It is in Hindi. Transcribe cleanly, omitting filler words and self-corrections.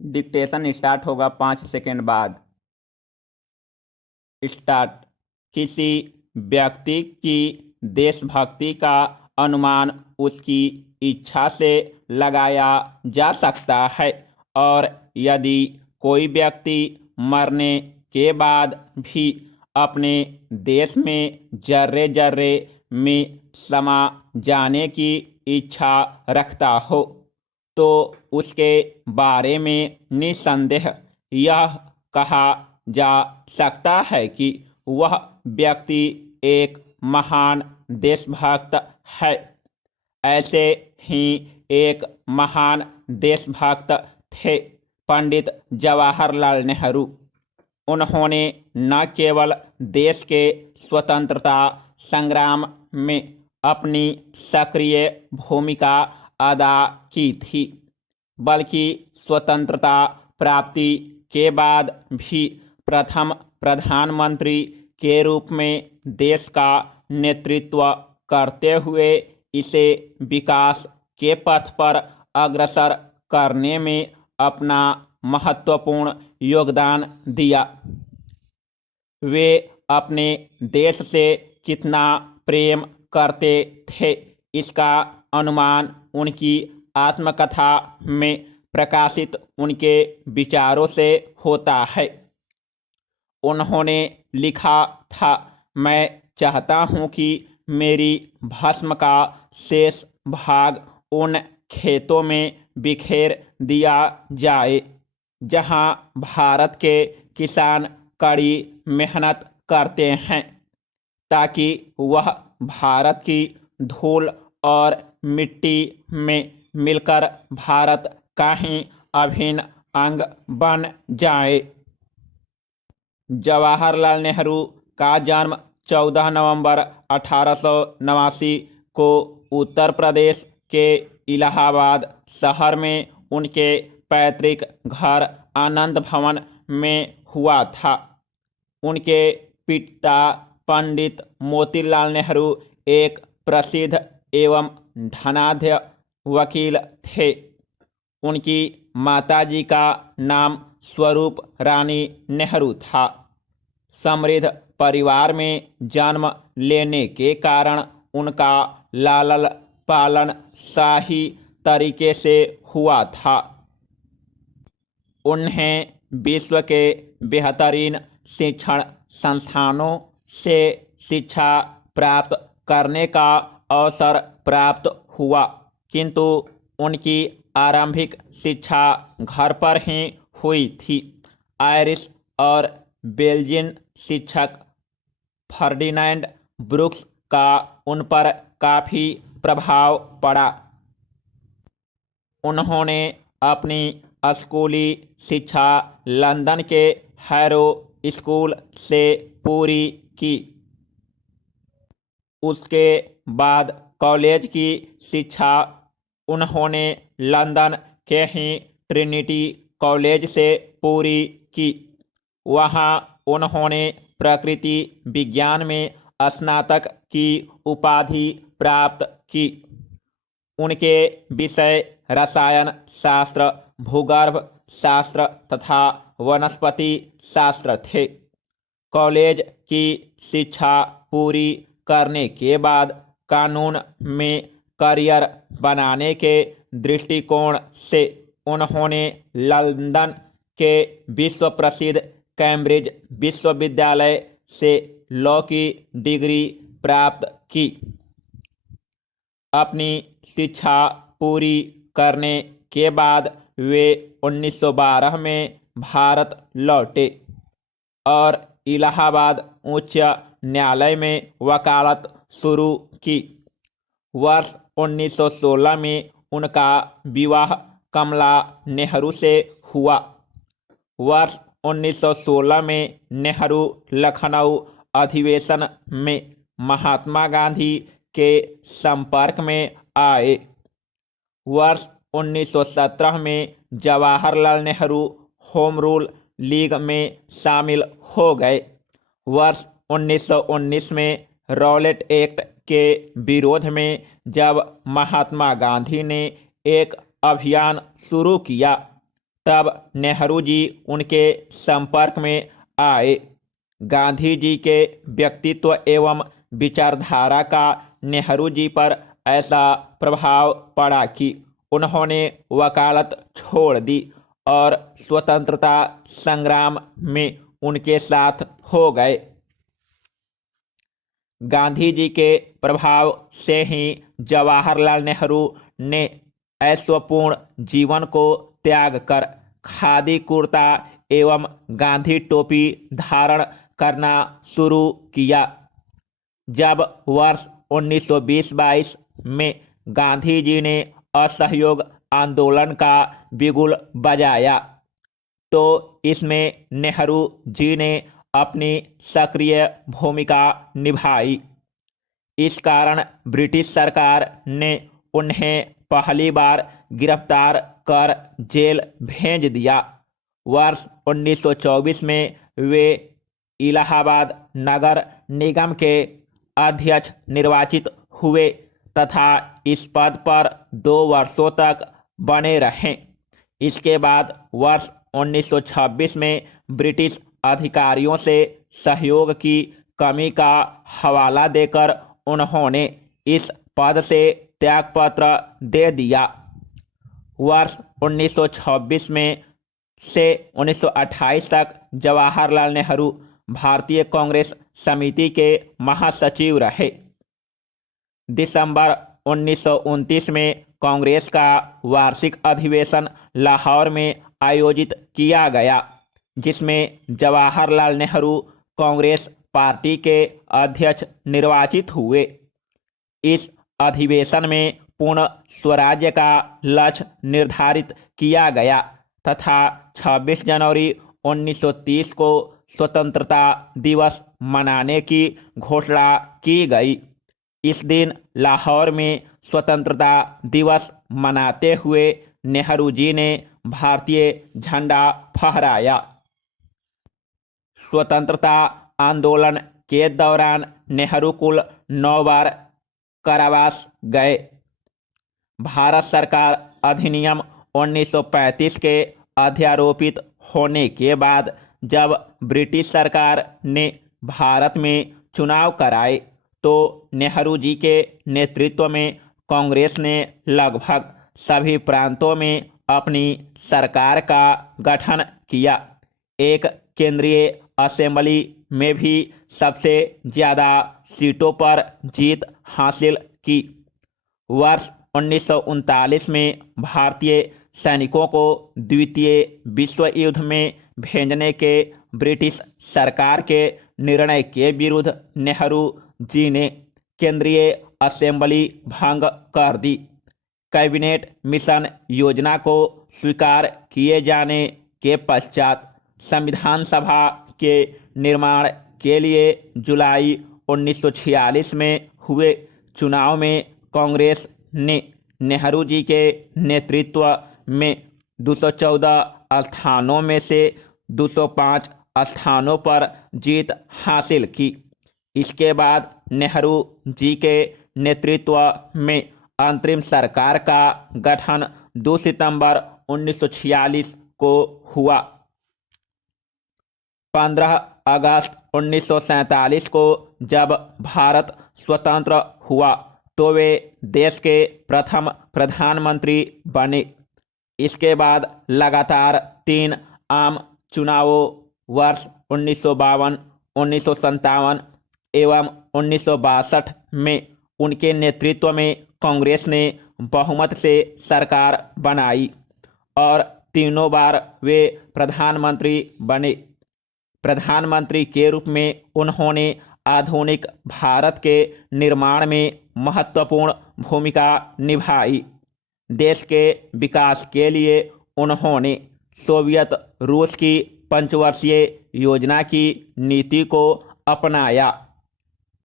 डिक्टेशन स्टार्ट होगा 5 सेकेंड बाद। स्टार्ट। किसी व्यक्ति की देशभक्ति का अनुमान उसकी इच्छा से लगाया जा सकता है, और यदि कोई व्यक्ति मरने के बाद भी अपने देश में जर्रे जर्रे में समा जाने की इच्छा रखता हो, तो उसके बारे में निसंदेह यह कहा जा सकता है कि वह व्यक्ति एक महान देशभक्त है। ऐसे ही एक महान देशभक्त थे पंडित जवाहरलाल नेहरू। उन्होंने न केवल देश के स्वतंत्रता संग्राम में अपनी सक्रिय भूमिका अदा की थी, बल्कि स्वतंत्रता प्राप्ति के बाद भी प्रथम प्रधानमंत्री के रूप में देश का नेतृत्व करते हुए इसे विकास के पथ पर अग्रसर करने में अपना महत्वपूर्ण योगदान दिया। वे अपने देश से कितना प्रेम करते थे, इसका अनुमान उनकी आत्मकथा में प्रकाशित उनके विचारों से होता है। उन्होंने लिखा था, मैं चाहता हूँ कि मेरी भस्म का शेष भाग उन खेतों में बिखेर दिया जाए जहाँ भारत के किसान कड़ी मेहनत करते हैं, ताकि वह भारत की धूल और मिट्टी में मिलकर भारत का ही अभिन्न अंग बन जाए। जवाहरलाल नेहरू का जन्म 14 नवंबर 1889 को उत्तर प्रदेश के इलाहाबाद शहर में उनके पैतृक घर आनंद भवन में हुआ था। उनके पिता पंडित मोतीलाल नेहरू एक प्रसिद्ध एवं धनाढ्य वकील थे। उनकी माताजी का नाम स्वरूप रानी नेहरू था। समृद्ध परिवार में जन्म लेने के कारण उनका लालन पालन शाही तरीके से हुआ था। उन्हें विश्व के बेहतरीन शिक्षण संस्थानों से शिक्षा प्राप्त करने का अवसर प्राप्त हुआ, किंतु उनकी आरंभिक शिक्षा घर पर ही हुई थी। आयरिश और बेल्जियन शिक्षक फर्डिनेंड ब्रूक्स का उन पर काफ़ी प्रभाव पड़ा। उन्होंने अपनी स्कूली शिक्षा लंदन के हैरो स्कूल से पूरी की। उसके बाद कॉलेज की शिक्षा उन्होंने लंदन के ही ट्रिनिटी कॉलेज से पूरी की। वहाँ उन्होंने प्रकृति विज्ञान में स्नातक की उपाधि प्राप्त की। उनके विषय रसायन शास्त्र, भूगर्भ शास्त्र तथा वनस्पति शास्त्र थे। कॉलेज की शिक्षा पूरी करने के बाद कानून में करियर बनाने के दृष्टिकोण से उन्होंने लंदन के विश्व प्रसिद्ध कैम्ब्रिज विश्वविद्यालय से लॉ की डिग्री प्राप्त की। अपनी शिक्षा पूरी करने के बाद वे 1912 में भारत लौटे और इलाहाबाद उच्च न्यायालय में वकालत शुरू की। वर्ष 1916 में उनका विवाह कमला नेहरू से हुआ। वर्ष 1916 में नेहरू लखनऊ अधिवेशन में महात्मा गांधी के संपर्क में आए। वर्ष 1917 में Jawaharlal Nehru home rule league में शामिल हो गए। वर्ष 1919 में रॉलेट एक्ट के विरोध में जब महात्मा गांधी ने एक अभियान शुरू किया, तब नेहरू जी उनके संपर्क में आए। गांधी जी के व्यक्तित्व एवं विचारधारा का नेहरू जी पर ऐसा प्रभाव पड़ा कि उन्होंने वकालत छोड़ दी और स्वतंत्रता संग्राम में उनके साथ हो गए। गांधी जी के प्रभाव से ही जवाहरलाल नेहरू ने ऐशपूर्ण जीवन को त्याग कर खादी कुर्ता एवं गांधी टोपी धारण करना शुरू किया। जब वर्ष 1920-22 में गांधी जी ने असहयोग आंदोलन का बिगुल बजाया तो इसमें नेहरू जी ने अपनी सक्रिय भूमिका निभाई। इस कारण ब्रिटिश सरकार ने उन्हें पहली बार गिरफ्तार कर जेल भेज दिया। वर्ष 1924 में वे इलाहाबाद नगर निगम के अध्यक्ष निर्वाचित हुए तथा इस पद पर 2 वर्षों तक बने रहे। इसके बाद वर्ष 1926 में ब्रिटिश अधिकारियों से सहयोग की कमी का हवाला देकर उन्होंने इस पद से त्यागपत्र दे दिया। वर्ष 1926 में से 1928 तक जवाहरलाल नेहरू भारतीय कांग्रेस समिति के महासचिव रहे। दिसंबर 1929 में कांग्रेस का वार्षिक अधिवेशन लाहौर में आयोजित किया गया, जिसमें जवाहरलाल नेहरू कांग्रेस पार्टी के अध्यक्ष निर्वाचित हुए। इस अधिवेशन में पूर्ण स्वराज्य का लक्ष्य निर्धारित किया गया तथा 26 जनवरी 1930 को स्वतंत्रता दिवस मनाने की घोषणा की गई। इस दिन लाहौर में स्वतंत्रता दिवस मनाते हुए नेहरू जी ने भारतीय झंडा फहराया। स्वतंत्रता आंदोलन के दौरान नेहरू कुल 9 बार कारावास गए। भारत सरकार अधिनियम 1935 के अध्यारोपित होने के बाद जब ब्रिटिश सरकार ने भारत में चुनाव कराए तो नेहरू जी के नेतृत्व में कांग्रेस ने लगभग सभी प्रांतों में अपनी सरकार का गठन किया। एक केंद्रीय असेंबली में भी सबसे ज़्यादा सीटों पर जीत हासिल की। वर्ष 1939 में भारतीय सैनिकों को द्वितीय विश्व युद्ध में भेजने के ब्रिटिश सरकार के निर्णय के विरुद्ध नेहरू जी ने केंद्रीय असेंबली भंग कर दी। कैबिनेट मिशन योजना को स्वीकार किए जाने के पश्चात संविधान सभा के निर्माण के लिए जुलाई 1946 में हुए चुनाव में कांग्रेस ने नेहरू जी के नेतृत्व में 214 स्थानों में से 205 स्थानों पर जीत हासिल की। इसके बाद नेहरू जी के नेतृत्व में अंतरिम सरकार का गठन 2 सितंबर 1946 को हुआ। 15 अगस्त 1947 को जब भारत स्वतंत्र हुआ तो वे देश के प्रथम प्रधानमंत्री बने। इसके बाद लगातार 3 आम चुनावों वर्ष 1952, 1957 एवं 1962 में उनके नेतृत्व में कांग्रेस ने बहुमत से सरकार बनाई और तीनों बार वे प्रधानमंत्री बने। प्रधानमंत्री के रूप में उन्होंने आधुनिक भारत के निर्माण में महत्वपूर्ण भूमिका निभाई। देश के विकास के लिए उन्होंने सोवियत रूस की 5 वर्षीय योजना की नीति को अपनाया।